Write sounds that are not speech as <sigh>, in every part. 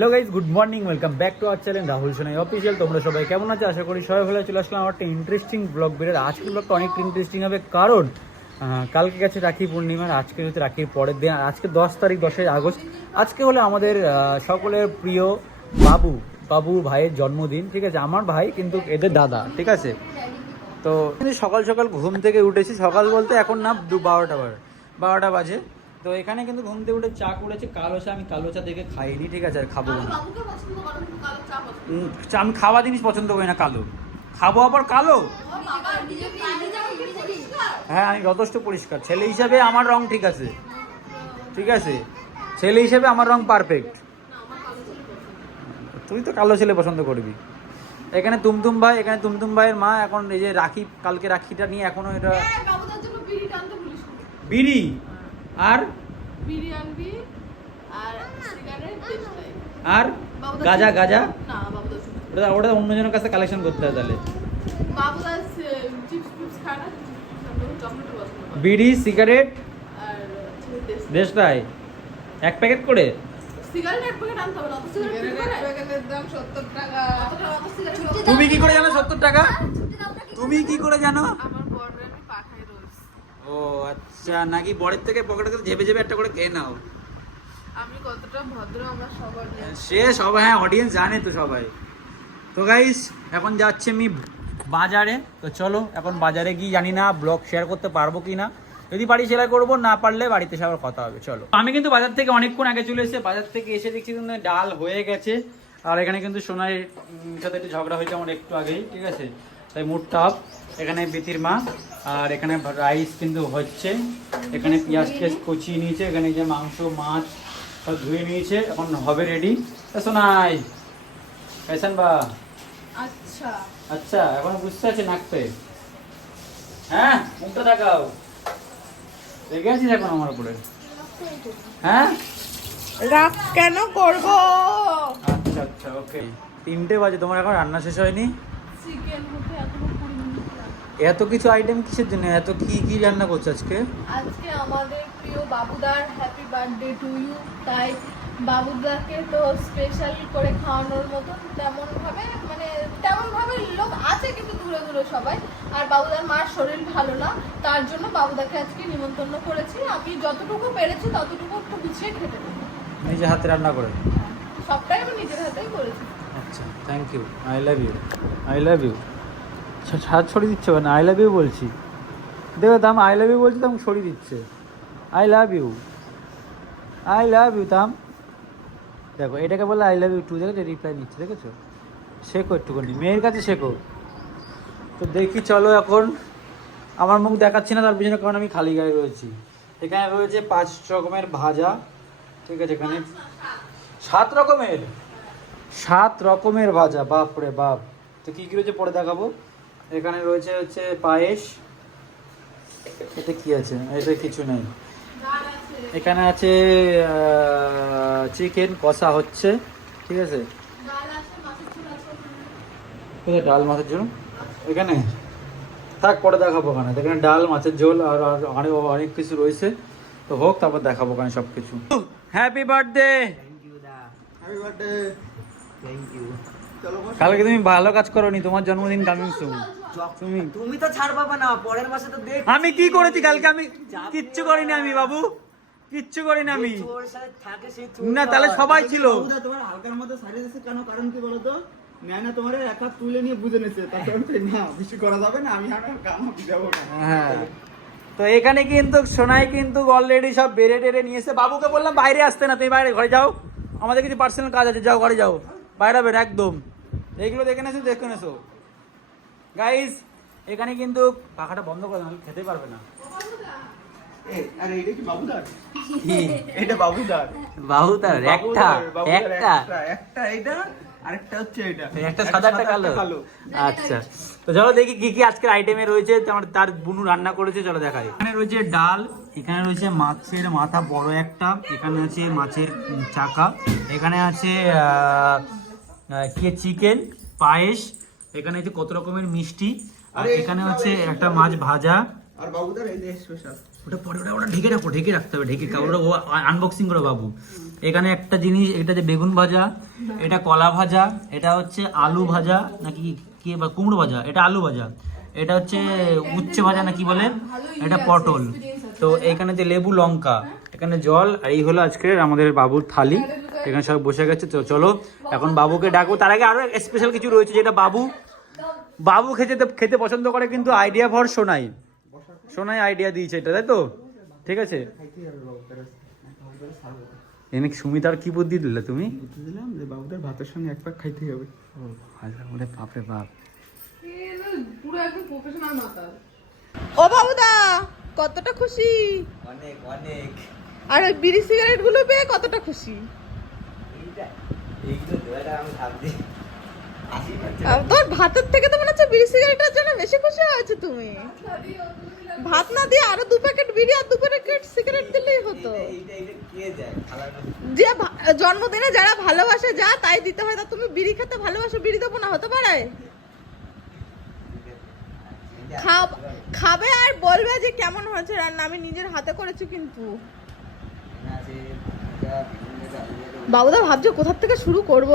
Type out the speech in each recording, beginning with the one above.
Hello guys good morning welcome back to our channel Rahul Sonai official তোমরা সবাই কেমন আছো? আশা করি সবাই ভালো চলে আসলাম আমার একটা ইন্টারেস্টিং ব্লগ বেরোর আজকের ব্লগটা অনেক ইন্টারেস্টিং হবে। কারণ কালকে গেছে রাখি পূর্ণিমার আজকে হচ্ছে রাখির পরের দিন। আজকে দশ তারিখ, দশই আগস্ট। আজকে হলো আমাদের সকলের প্রিয় বাবু বাবু ভাইয়ের জন্মদিন, ঠিক আছে? আমার ভাই কিন্তু এদের দাদা, ঠিক আছে? তো, সকাল সকাল ঘুম থেকে উঠেছি। সকাল বলতে এখন না, দু বারোটা বার বারোটা বাজে। তো এখানে কিন্তু ঘুম থেকে উঠে চা করেছে কালো চা আমি কালো চা দেখে খাইনি ঠিক আছে আর খাব না। আমি খাওয়া জিনিস পছন্দ করি না কালো। খাব আবার কালো? হ্যাঁ আমি যথেষ্ট পরিষ্কার। ছেলে হিসাবে আমার রং ঠিক আছে। ঠিক আছে? ছেলে হিসেবে আমার রং পারফেক্ট তুই তো কালো ছেলে পছন্দ করবি। এখানে তুমতুম ভাই এখানে তুমতুম ভাইয়ের মা এখন এই যে রাখি কালকে রাখিটা নিয়ে এখনও এটা হ্যাঁ বিড়ি? আর? বিড়ি আনবি আর? আর গাজা গাজা? ওটা ওটা অন্যজনের কাছে কালেকশন করতে হয় তাহলে। বিড়ি সিগারেট? দেশটাই এক প্যাকেট করে? সিগারেট এক প্যাকেট আনতে হবে না অত সিগারেট প্যাকেটের দাম 70 টাকা। অত অত সিগারেট তুমি কি করে জানো সত্তর টাকা? তুমি কি করে জানো আমার বড়রে আমি পাঠাই রোজ ও আচ্ছা নাকি বরের থেকে পকেটে করে ঝেপে ঝেপে একটা করে খেয়ে নাও? আমি কতটা ভদ্র আমরা সবার সে সবাই হ্যাঁ অডিয়েন্স জানে তো সবাই। তো গাইস এখন যাচ্ছে আমি বাজারে। তো চলো এখন বাজারে গিয়ে জানি না ব্লগ শেয়ার করতে পারব কি না। যদি পারি শেয়ার করব না পারলে বাড়িতে সে আবার কথা হবে চলো। আমি কিন্তু বাজার থেকে অনেকক্ষণ আগে চলে এসেছি। বাজার থেকে এসে দেখছি কিন্তু ডাল হয়ে গেছে। আর এখানে কিন্তু সোনার সাথে একটু ঝগড়া হয়েছে আমার একটু আগেই ঠিক আছে? তাই মুড টাপ এখানে বিতির মা আর এখানে রাইস কিন্তু হচ্ছে। এখানে পেঁয়াজ পেঁয়াজ কচিয়ে নিয়েছে এখানে যে মাংস মাছ সব ধুয়ে নিয়েছে এখন হবে রেডি শোনাই কেসন বা আচ্ছা। আচ্ছা এখন বুঝতে আছে নাকতে। হ্যাঁ মুখটা দেখাও। রেগে আছিস এখন আমার উপরে? হ্যাঁ? রাগ কেন করব? আচ্ছা আচ্ছা ওকে তিনটে বাজে তোমার এখন রান্না শেষ হয়নি? চিকেন মুখে এত কিছু আইটেম কিসের জন্য? এত কি কি রান্না করছ আজকে? আজকে আমাদের প্রিয় বাবুদার হ্যাপি বার্থডে টু ইউ তাই বাবুদাকে তো স্পেশাল করে খাওয়ানোর মতন তেমন ভাবে মানে তেমন ভাবে লোক আছে কিন্তু দূরে দূরে সবাই। আর বাবুদার মার শরীর ভালো না তার জন্য বাবুদাকে আজকে নিমন্ত্রণ করেছি। আমি যতটুকু পেরেছি ততটুকু একটু গুছিয়ে খেতে দেবো। নিজে হাতে রান্না করে? সবটাই আমি নিজের হাতেই করেছি। আচ্ছা thank you I love you I love you ছাদ ছড়িয়ে দিচ্ছে মানে আই লাভ ইউ বলছি। দেখো, দাম আই লাভ ইউ বলছি, দাম ছড়িয়ে দিচ্ছে। I love you I love you দাম। দেখো, এটাকে বলে আই লাভ ইউ টু দেখো রিপ্লাই নিচ্ছে, দেখেছ? শেখো একটুখানি, মেয়ের কাছে শেখো। তো দেখি, চলো এখন। আমার মুখ দেখাচ্ছি না, তার পিছনে, কারণ আমি খালি গায়ে রয়েছি। এখানে রয়েছে পাঁচ রকমের ভাজা, ঠিক আছে, এখানে। সাত রকমের? সাত রকমের ভাজা বাপ রে বাপ। তো কী কী রয়েছে, পরে দেখাবো। এখানে রয়েছে হচ্ছে পায়েস। এটা কি আছে? এটা কিছু নেই। এখানে আছে চিকেন কষা হচ্ছে ঠিক আছে? ডাল আছে মাছের ঝোল ডাল মাছের ঝোল? এখানে? থাক পরে দেখাবো ওখানে। এখানে ডাল মাছের ঝোল আর আর অনেক অনেক কিছু রয়েছে। তো হোক তারপর দেখাবো ওখানে সব কিছু হ্যাপি বার্থডে কালকে তুমি ভালো কাজ করো নি তোমার জন্মদিন কামিং সুন তুমি। তুমি তো ছাড় পাবা না পরের মাসে তো দেখ আমি কি করেছি কালকে? আমি কিচ্ছু করিনি আমি বাবু। কিচ্ছু করিনি আমি। না তাহলে সবাই ছিল। তোমার হালকার মধ্যে সারিয়ে দিচ্ছে কেন? কারণ কি বলতো? ন্যানা তোমার এক হাত তুলে নিয়ে বুঝে নিচ্ছে তারপর না বেশি করা যাবে না আমি আর গামা বুঝাবো হ্যাঁ। তো এখানে কিন্তু সোনাই কিন্তু অলরেডি সব বেড়ে টেড়ে নিয়েছে বাবুকে বললাম বাইরে আসতে না তুমি বাইরে ঘরে যাও। আমাদের কিছু পার্সোনাল কাজ আছে যাও ঘরে যাও। বাইরে বের একদম। এইগুলো দেখে নেছো দেখে নেছো? গাইস এখানে কিন্তু পাখাটা বন্ধ করে নাহলে খেতে পারবে না। আচ্ছা। তো চলো দেখি কি কি আজকের আইটেমে রয়েছে। তার বুনু রান্না করেছে চলো দেখাই। এখানে রয়েছে ডাল এখানে রয়েছে মাছের মাথা বড় একটা এখানে আছে মাছের চাকা এখানে আছে কি চিকেন পায়েস এখানে আছে কত রকমের মিষ্টি আর এখানে হচ্ছে একটা মাছ ভাজা। আর বাবুদার এই যে স্পেশাল ওটা পরে ওটা ওটা ঢেকে রাখো ঢেকে রাখতে হবে ঢেকে ওটা আনবক্সিং করো বাবু। এখানে একটা জিনিস এটা যে বেগুন ভাজা এটা কলা ভাজা এটা হচ্ছে আলু ভাজা নাকি কি বা কুমড়ো ভাজা এটা আলু ভাজা এটা হচ্ছে উচ্ছে ভাজা না কি বলে এটা পটল। তো এখানে যে লেবু লঙ্কা এখানে জল আর এই হলো আজকের আমাদের বাবুর থালি। এখানে সব বসে গেছে তো চলো এখন বাবুকে ডাকবো। তার আগে আরও স্পেশাল কিছু রয়েছে যেটা বাবু বাবু খেতে খেতে পছন্দ করে কিন্তু আইডিয়া ভর সোনাই। সোনাই আইডিয়া দিয়েছে এটা তাই তো? ঠিক আছে? এনে সুমিতার কি বুদ্ধি দিলে তুমি? দিলাম যে বাবুদের ভাতের সঙ্গে এক পাক খাইতে হবে ওরে বাপরে বাপ পুরো একদম প্রফেশনাল মাতাল ও বাবুদা কতটা খুশি? অনেক অনেক। আর ওই বিড়ি সিগারেটগুলো পেয়ে কতটা খুশি এইটা এইগুলো দেওয়াটা আমি ভাবছি আসি আর তোর ভাতের থেকে তো মনে হচ্ছে বিড়ি সিগারেটের জন্য বেশি খুশি হয়েছে তুমি। ভাত না দিয়ে আরও দু প্যাকেট বিড়ি আর দু প্যাকেট সিগারেট দিলেই হতো। যে জন্মদিনে যারা ভালোবাসে যা তাই দিতে হয়। তা তুমি বিড়ি খেতে ভালোবাসো বিড়ি দেবো না হতে পারে? খাব- খাবে আর বলবে যে কেমন হয়েছে রান্না আমি নিজের হাতে করেছি কিন্তু। বাবুদা ভাবছ কোথার থেকে শুরু করব?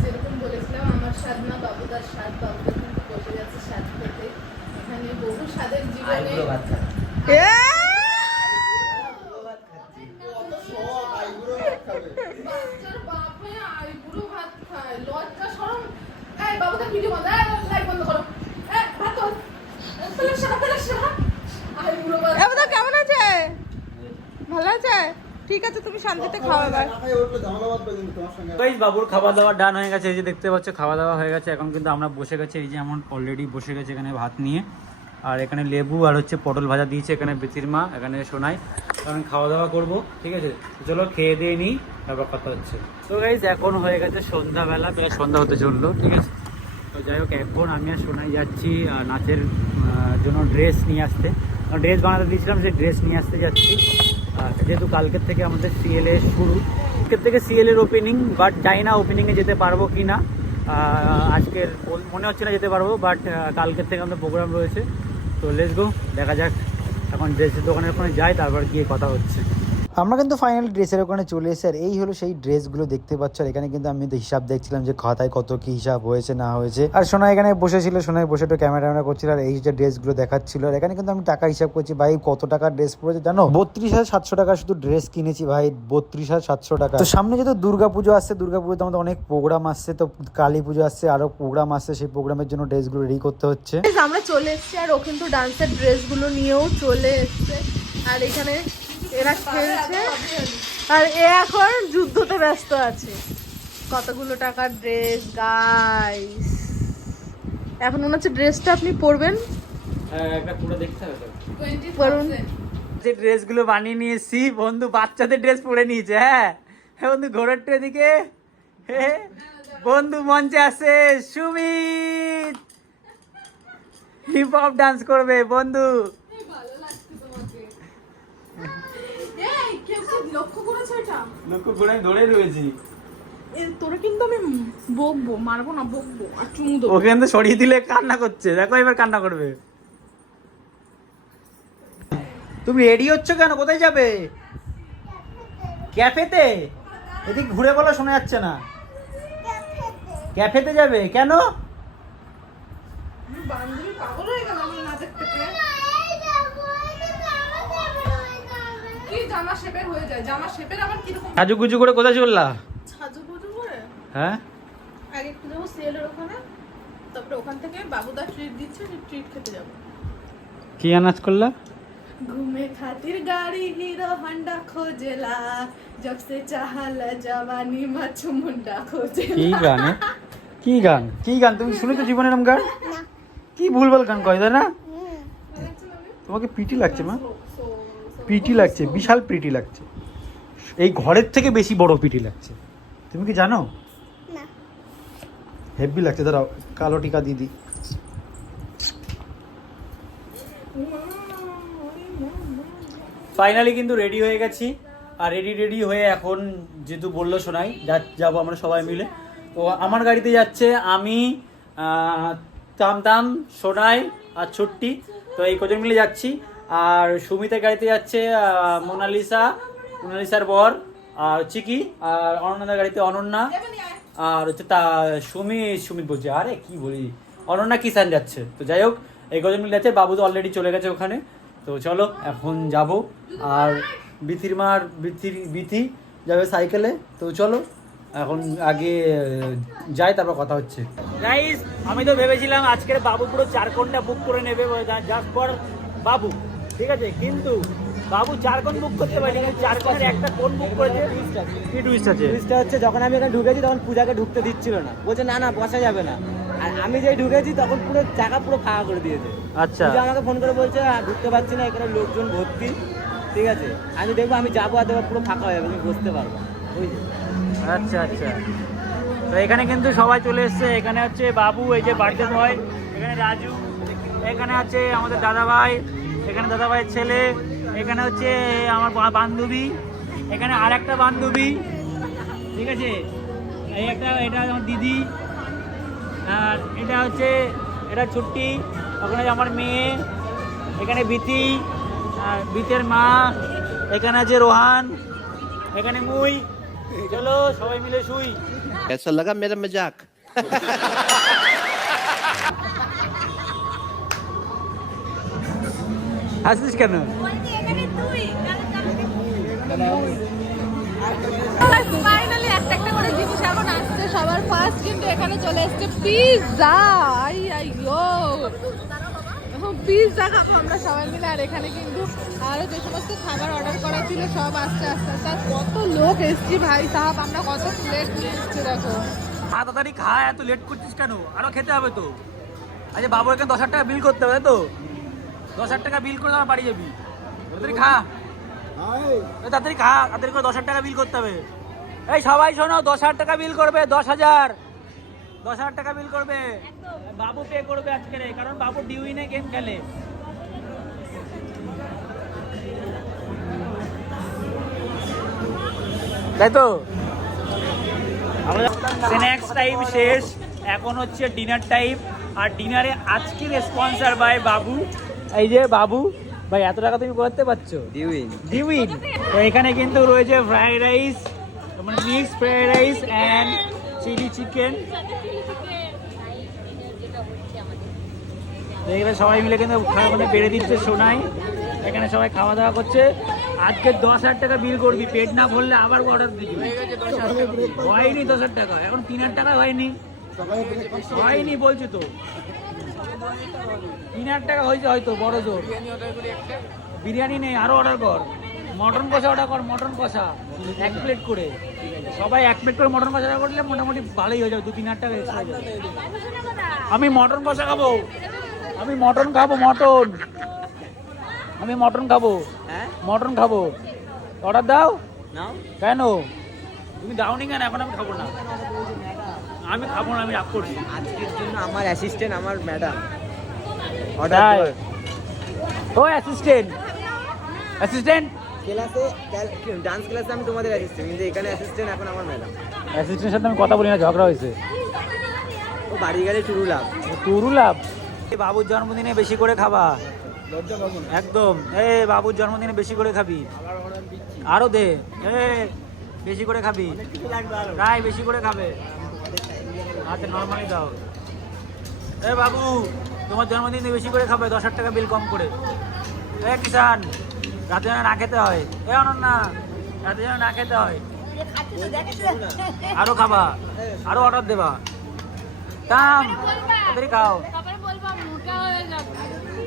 যেরকম বলেছিলাম আমার স্বাদ না বাবুদার স্বাদ। বাবুদা কিন্তু বসে স্বাদ খেতে। এখানে বহু স্বাদের জীবনে! আইবুড়ো ভাত খায়। লজ্জা এই ভিডিও বন্ধ এই লাইট বন্ধ করো এই ভাত কর তাহলে সারা তাহলে সারা আইবুড়ো ভাত এ বাবুদা কেমন আছে ভালো আছে ঠিক আছে, তুমি শান্তিতে খাও এবার। গাইস, বাবুর খাওয়া দাওয়া ডান হয়ে গেছে, এই যে দেখতে পাচ্ছ খাওয়া দাওয়া হয়ে গেছে। এখন কিন্তু আমরা বসে গেছি, এই যে এমন অলরেডি বসে গেছে এখানে ভাত নিয়ে। আর এখানে লেবু আর হচ্ছে পটল ভাজা দিয়েছে এখানে বেতির মা, এখানে সোনাই। কারণ খাওয়া দাওয়া করব, ঠিক আছে? চলো খেয়ে দিয়ে নিই, তারপর কথা হচ্ছে। তো গাইজ এখন হয়ে গেছে সন্ধ্যাবেলা, প্রায় সন্ধ্যা হতে চলল, ঠিক আছে? তো যাই হোক, এখন আমি আর সোনাই যাচ্ছি নাচের জন্য ড্রেস নিয়ে আসতে। ড্রেস বানাতে দিয়েছিলাম, সেই ড্রেস নিয়ে আসতে যাচ্ছি। যেহেতু কালকের থেকে আমাদের সিএলএ শুরু আজকের থেকে সিএল এর ওপেনিং বাট যাই না ওপেনিংয়ে যেতে পারব কি না আজকের মনে হচ্ছে না যেতে পারব বাট কালকের থেকে আমাদের প্রোগ্রাম রয়েছে। তো লেস গো দেখা যাক। এখন ড্রেসের দোকানের ওখানে যাই, তারপর গিয়ে কথা হচ্ছে। আমরা কিন্তু ফাইনাল ড্রেসের ওখানে চলে এসেছি আর এই হলো সেই ড্রেসগুলো দেখতে পাচ্ছ আর এখানে কিন্তু আমি তো হিসাব দেখছিলাম যে খাতায় কত কি হিসাব হয়েছে না হয়েছে। আর সোনা এখানে বসেছিল সোনায় বসে একটু ক্যামেরা ট্যামেরা করছিল আর এই যে ড্রেসগুলো দেখাচ্ছিল আর এখানে কিন্তু আমি টাকা হিসাব করছি ভাই কত টাকার ড্রেস পড়েছে জানো? বত্রিশ হাজার সাতশো টাকা শুধু ড্রেস কিনেছি ভাই বত্রিশ হাজার সাতশো টাকা। তো সামনে যেহেতু দুর্গা পুজো আসছে দুর্গা পুজোতে আমাদের অনেক প্রোগ্রাম আসছে তো কালী পুজো আসছে আরও প্রোগ্রাম আসছে সেই প্রোগ্রামের জন্য ড্রেসগুলো রেডি করতে হচ্ছে। আমরা চলে এসেছি আর ও কিন্তু ডান্সের ড্রেসগুলো নিয়েও চলে এসেছে। আর এখানে এরা খেলছে। আর এ এখন যুদ্ধতে ব্যস্ত আছে। কতগুলো টাকার ড্রেস গাইস এখন মনে হচ্ছে ড্রেসটা আপনি পরবেন। হ্যাঁ একটা পুরো দেখতে হবে তো। টোয়েন্টি বলুন। যে ড্রেসগুলো বানিয়ে নিয়ে এসছি বন্ধু বাচ্চাদের ড্রেস পরে নিয়েছে হ্যাঁ? হ্যাঁ বন্ধু ঘোরার এদিকে। হে, বন্ধু মঞ্চে আছে সুমিত। হিপ হপ ডান্স করবে বন্ধু। লক্ষ্য করেছ এটা? লক্ষ্য করে আমি ধরে রয়েছি। তোরা কিন্তু আমি বকবো মারবো না বকবো আর চুমু দেবো। ওকে কিন্তু সরিয়ে দিলে কান্না করছে। দেখো এবার কান্না করবে। তুমি রেডি হচ্ছ কেন? কোথায় যাবে? ক্যাফেতে এদিক ঘুরে বলো শোনা যাচ্ছে না। ক্যাফেতে যাবে? কেন বান্ধবী পাগল হয়ে গেল আমার না দেখতে পেয়ে কি জামা শেপের হয়ে যায় জামা শেপের আবার কিরকম সাজুগুজু করে কোথায় চললা সাজু গুজু করে হ্যাঁ আগে একটু যাবো সিএলের ওখানে তারপরে ওখান থেকে বাবুদা ট্রিট দিচ্ছে ট্রিট খেতে যাবো কি আনাজ করলা घूमे खातिर गाड़ी हीरो हंडा खोजेला जब से चाहला जवानी मछ मुंडा खोजेला কি গান এ? কি গান কি গান তুমি শুনেছো জীবনের এরম গান কি ভুলভাল গান কয় তাই না তোমাকে পিটি লাগছে মা পিটি লাগছে বিশাল পিটি লাগছে। এই ঘরের থেকে বেশি বড় পিটি লাগছে। তুমি কি জানো? হেভি লাগছে দাঁড়াও কালো টিকা দিদি ফাইনালি কিন্তু রেডি হয়ে গেছি। আর রেডি রেডি হয়ে এখন যেহেতু বলল শোনাই যা যাব আমরা সবাই মিলে। তো আমার গাড়িতে যাচ্ছে আমি আহ, তামতাম সোনাই আর ছুট্টি। তো এই কজন মিলে যাচ্ছি। আর সুমিতের গাড়িতে যাচ্ছে মোনালিসা, মোনালিসার বর, আর চিকি আর অনন্যার গাড়িতে অনন্যা, আর হচ্ছে তা, সুমি, সুমিত বলছে, আরে কি বলি, অনন্যা কিষান যাচ্ছে। তো যাই হোক, এই কজন মিলে যাচ্ছে, বাবু তো অলরেডি চলে গেছে ওখানে। তো চলো, এখন যাব, আর বিথির মার, বিথির, বিথি যাবে সাইকেলে। তো চলো, এখন আগে, যাই, তারপর কথা হচ্ছে। গাইস আমি তো ভেবেছিলাম আজকের বাবু পুরো চার কোনটা বুক করে নেবে জাস্ট ফর বাবু। ঠিক আছে কিন্তু বাবু চার কোন বুক করতে পারি চার কোণের একটা কোন বুক করেছে কি টুইস্ট আছে? টুরিস্টটা হচ্ছে যখন আমি এখানে ঢুকেছি তখন পূজাকে ঢুকতে দিচ্ছিল না। বলছে না না বসা যাবে না। আর আমি যেই ঢুকেছি তখন পুরো জায়গা পুরো ফাঁকা করে দিয়েছে। আচ্ছা। পূজা আমাকে ফোন করে বলছে "আহ, ঢুকতে পারছি না এখানে লোকজন ভর্তি। ঠিক আছে আমি দেখব আমি যাব আর দেখব পুরো ফাঁকা হয়ে যাবে আমি বসতে পারব যে আচ্ছা আচ্ছা। তো এখানে কিন্তু সবাই চলে এসছে। এখানে হচ্ছে বাবু এই যে বাড়িতে বয় এখানে রাজু এখানে আছে আমাদের দাদা ভাই এখানে দাদা ভাইয়ের ছেলে এখানে হচ্ছে আমার বা- বান্ধবী এখানে আর একটা বান্ধবী ঠিক আছে এই একটা এটা আমার দিদি আর এটা হচ্ছে এটা ছুট্টি ওখানে আমার মেয়ে এখানে বিতি আর বিতের মা এখানে আছে রোহান এখানে মুই চলো সবাই মিলে শুই कैसा लगा मेरा मजाक <laughs> হাসিস কেন? ফাইনালি একটা একটা করে জিনিস এখন আসছে সবার ফার্স্ট কিন্তু এখানে চলে এসছে পিৎজা আই পিৎজা খাব আমরা সবাই মিলে। আর এখানে কিন্তু আরও যে সমস্ত খাবার অর্ডার করা ছিল সব আসছে আস্তে আস্তে আর কত লোক এসছি ভাই সাহেব আমরা কত প্লেট নিয়ে এসছি দেখো। তাড়াতাড়ি খা এত লেট করছিস কেন? আরও খেতে হবে তো। আচ্ছা বাবু এখানে দশ হাজার টাকা বিল করতে হবে তো? দশ হাজার টাকা বিল করে বাড়ি যাবি। তাড়াতাড়ি খা। তাড়াতাড়ি খা তাড়াতাড়ি করে দশ হাজার টাকা বিল করতে হবে। এই সবাই শোনো দশ হাজার টাকা বিল করবে দশ হাজার। দশ হাজার টাকা বিল করবে। বাবু পে করবে আজকে কারণ বাবু ডিউইনে গেম খেলে। তাই তো? স্ন্যাক্স টাইম শেষ এখন হচ্ছে ডিনার টাইম আর ডিনারে আজকের স্পন্সর বাই বাবু। এই যে বাবু ভাই এত টাকা তুমি করতে পারছ? ডিউইন ডিউইন তো এখানে কিন্তু রয়েছে ফ্রাইড রাইস মানে mix fried rice and chilli chicken এখানে সবাই মিলে কিন্তু খাওয়া মানে বেড়ে দিচ্ছে সোনাই এখানে সবাই খাওয়া দাওয়া করছে। আজকে দশ হাজার টাকা বিল করবি পেট না ভরলে আবার অর্ডার দিবি। হয়নি দশ হাজার টাকা এখন তিন হাজার টাকা হয়নি। হয়নি বলছি তো। তিন হাজার টাকা হয়েছে হয়তো বড় জোর। বিরিয়ানি নেই আরও অর্ডার কর। মটন কষা অর্ডার কর মটন কষা। এক প্লেট করে। সবাই এক প্লেট করে মটন কষা করলে মোটামুটি ভালোই হয়ে যাবে দু তিন হাজার টাকা এক্সট্রা হয়ে যাবে। আমি মটন কষা খাব। আমি মটন খাব মটন। আমি মটন খাব। হ্যাঁ? মটন খাব। অর্ডার দাও। কেন? তুমি দাওনি কেন? এখন আমি খাব না। আমি খাব না আমি রাগ করছি। আজকের জন্য আমার অ্যাসিস্ট্যান্ট আমার ম্যাডাম তাই ও অ্যাসিস্ট্যান্ট অ্যাসিস্ট্যান্ট ক্লাসে ডান্স ক্লাসে আমি তোমাদের অ্যাসিস্ট্যান্ট কিন্তু এখানে অ্যাসিস্ট্যান্ট এখন আমার ম্যাডাম অ্যাসিস্ট্যান্টের সাথে আমি কথা বলি না ঝগড়া হয়েছে। ও বাড়ি গেলে টুরু লাভ। তুরু লাভ? বাবুর জন্মদিনে বেশি করে খাবা। একদম। এ বাবুর জন্মদিনে বেশি করে খাবি। আরও দে। এ বেশি করে খাবি। রায় বেশি করে খাবে। আচ্ছা নর্মালি দাও। এ বাবু তোমার জন্মদিনে বেশি করে খাবে, দশ হাজার টাকা বিল কম করে। এ কিষান রাতে যেন না খেতে হয়। এ অনন্যা, রাতে যেন না খেতে হয়। আরও খাবা, আরও অর্ডার দেবা। দাম, তাড়াতাড়ি খাও।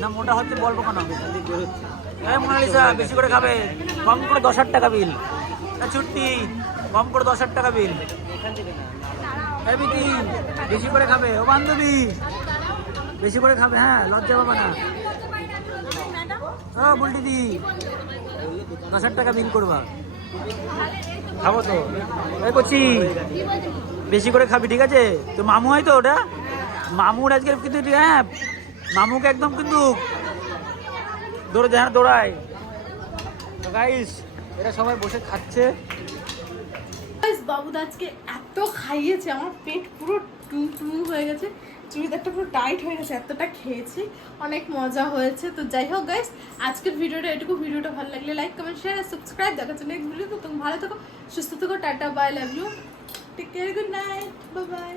না, মোটা হচ্ছে বলব কেন? এই মোনালিসা, বেশি করে খাবে, কম করে দশ হাজার টাকা বিল না ছুটি কম করে দশ হাজার টাকা বিল এই বিকি, বেশি করে খাবে। ও বান্ধবী বেশি করে খাবে হ্যাঁ লজ্জা পাবা না। ও বুলটি দি দশ হাজার টাকা বিল করবা। খাব তো। এই করছি। বেশি করে খাবি, ঠিক আছে? তো মামু হয় তো ওটা? মামুর আজকে কিন্তু হ্যাঁ মামুকে একদম কিন্তু দৌড়ে যায় দৌড়ায়। গাইস এরা সবাই বসে খাচ্ছে। বাবুদা আজকে এত খাইয়েছে, আমার পেট পুরো টুম টু হয়ে গেছে। চুড়িদারটা পুরো টাইট হয়ে গেছে, এতটা খেয়েছি, অনেক মজা হয়েছে। তো যাই হোক গাইস আজকের ভিডিওটা, এটুকু ভিডিওটা ভালো লাগলে লাইক কমেন্ট শেয়ার সাবস্ক্রাইব দেখাচ্ছে নেক্সট ভিডিও তো তুমি ভালো থাকো, সুস্থ থাকো, tata bye love you take care good night bye